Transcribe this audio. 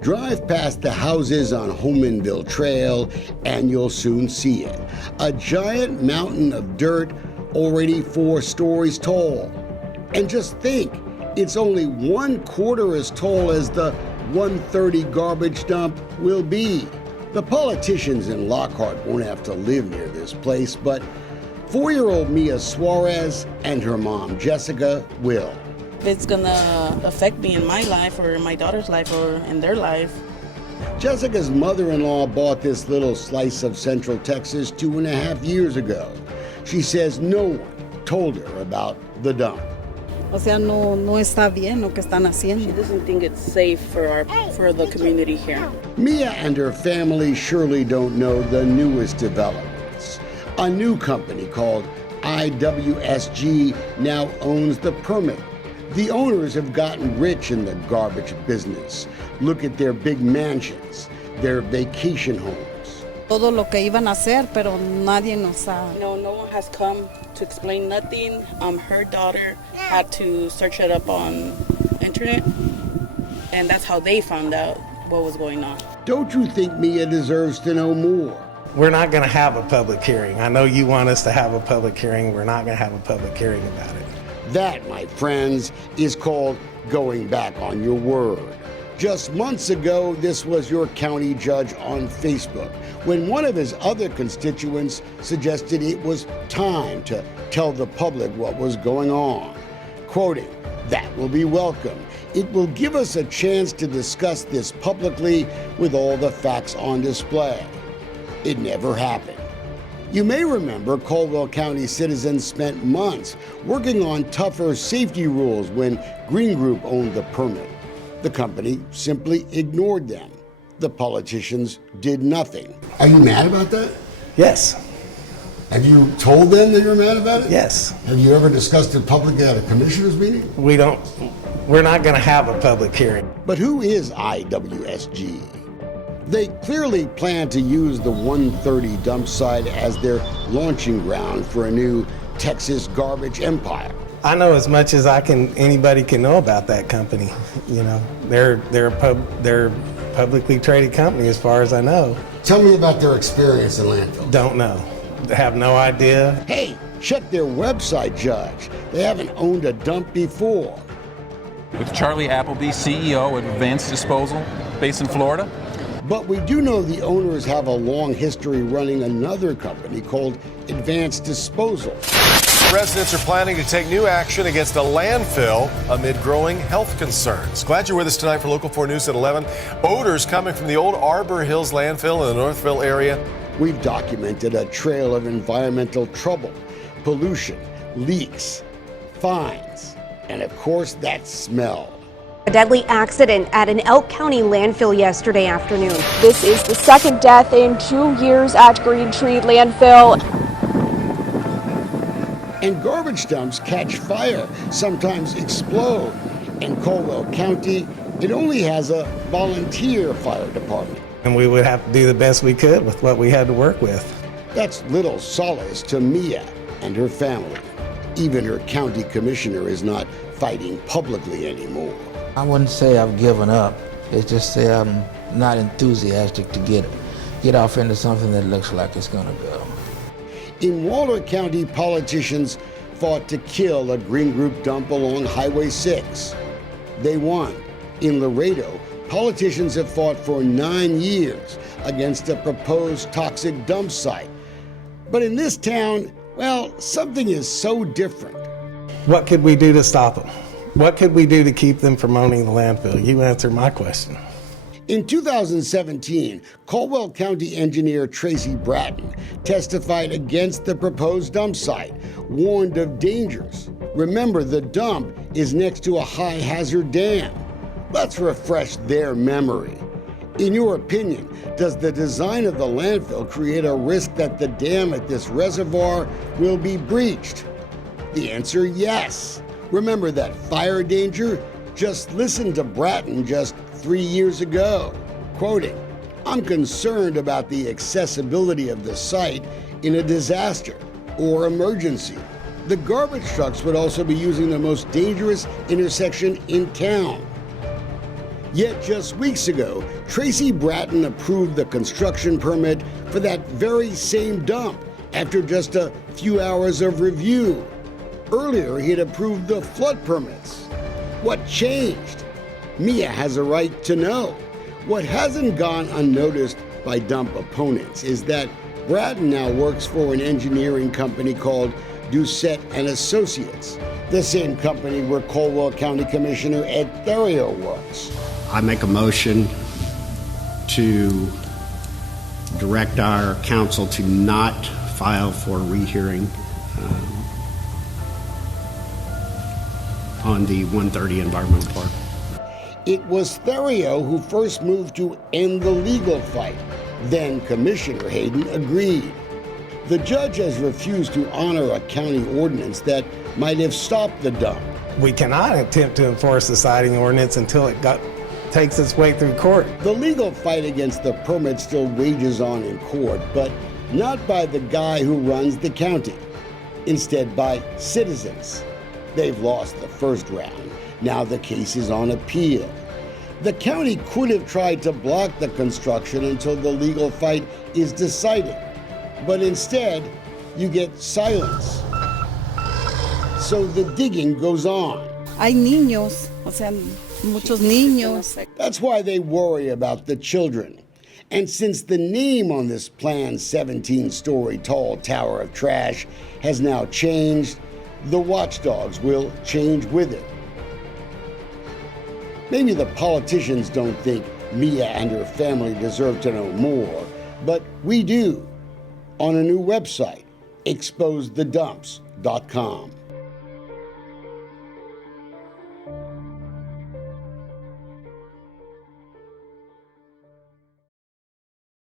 Drive past the houses on Homannville Trail and you'll soon see it. A giant mountain of dirt already 4 stories tall. And just think, it's only 1/4 as tall as the 130 garbage dump will be. The politicians in Lockhart won't have to live near this place, but 4-year-old Mia Suarez and her mom, Jessica, will. It's gonna affect me in my life or in my daughter's life or in their life. Jessica's mother-in-law bought this little slice of Central Texas 2.5 years ago. She says no one told her about the dump. O sea, no está bien lo que están haciendo. She doesn't think it's safe for the community here. Mia and her family surely don't know the newest developments. A new company called IWSG now owns the permit. The owners have gotten rich in the garbage business. Look at their big mansions, their vacation homes. Todo lo que iban a hacer, pero nadie nos ha. No one has come to explain nothing. Her daughter had to search it up on internet, and that's how they found out what was going on. Don't you think Mia deserves to know more? We're not going to have a public hearing. I know you want us to have a public hearing. We're not going to have a public hearing about it. That, my friends, is called going back on your word. Just months ago, this was your county judge on Facebook when one of his other constituents suggested it was time to tell the public what was going on. Quoting, "That will be welcome. It will give us a chance to discuss this publicly with all the facts on display." It never happened. You may remember Caldwell County citizens spent months working on tougher safety rules when Green Group owned the permit. The company simply ignored them. The politicians did nothing. Are you mad about that? Yes. Have you told them that you're mad about it? Yes. Have you ever discussed it publicly at a commissioners meeting? We're not going to have a public hearing. But who is IWSG? They clearly plan to use the 130 dump site as their launching ground for a new Texas garbage empire. I know as much as anybody can know about that company. You know, they're a publicly traded company as far as I know. Tell me about their experience in landfill. Don't know. Have no idea. Hey, check their website, Judge. They haven't owned a dump before. With Charlie Appleby, CEO at Advanced Disposal, based in Florida. But we do know the owners have a long history running another company called Advanced Disposal. Residents are planning to take new action against a landfill amid growing health concerns. Glad you're with us tonight for Local 4 News at 11. Odors coming from the old Arbor Hills landfill in the Northville area. We've documented a trail of environmental trouble, pollution, leaks, fines, and of course that smell. A deadly accident at an Elk County landfill yesterday afternoon. This is the second death in 2 years at Green Tree Landfill. And garbage dumps catch fire, sometimes explode. In Caldwell County, it only has a volunteer fire department. And we would have to do the best we could with what we had to work with. That's little solace to Mia and her family. Even her county commissioner is not fighting publicly anymore. I wouldn't say I've given up. It's just say I'm not enthusiastic to get off into something that looks like it's gonna go. In Waller County, politicians fought to kill a Green Group dump along Highway 6. They won. In Laredo, politicians have fought for 9 years against a proposed toxic dump site. But in this town, well, something is so different. What could we do to stop them? What could we do to keep them from owning the landfill? You answer my question. In 2017, Caldwell County engineer Tracy Bratton testified against the proposed dump site, warned of dangers. Remember, the dump is next to a high-hazard dam. Let's refresh their memory. In your opinion, does the design of the landfill create a risk that the dam at this reservoir will be breached? The answer, yes. Remember that fire danger? Just listen to Bratton just 3 years ago. Quoting, "I'm concerned about the accessibility of the site in a disaster or emergency. The garbage trucks would also be using the most dangerous intersection in town." Yet just weeks ago, Tracy Bratton approved the construction permit for that very same dump after just a few hours of review. Earlier, he had approved the flood permits. What changed? Mia has a right to know. What hasn't gone unnoticed by dump opponents is that Bratton now works for an engineering company called Doucette and Associates, the same company where Caldwell County Commissioner Ed Theriot works. I make a motion to direct our council to not file for a rehearing on the 130 environmental park. It was Theriot who first moved to end the legal fight. Then Commissioner Hayden agreed. The judge has refused to honor a county ordinance that might have stopped the dump. We cannot attempt to enforce the siting ordinance until it takes its way through court. The legal fight against the permit still rages on in court, but not by the guy who runs the county. Instead, by citizens. They've lost the first round. Now the case is on appeal. The county could have tried to block the construction until the legal fight is decided. But instead, you get silence. So the digging goes on. Hay niños, o sea, muchos niños. That's why they worry about the children. And since the name on this planned 17-story tall tower of trash has now changed, the watchdogs will change with it. Maybe the politicians don't think Mia and her family deserve to know more, but we do. On a new website, exposethedumps.com.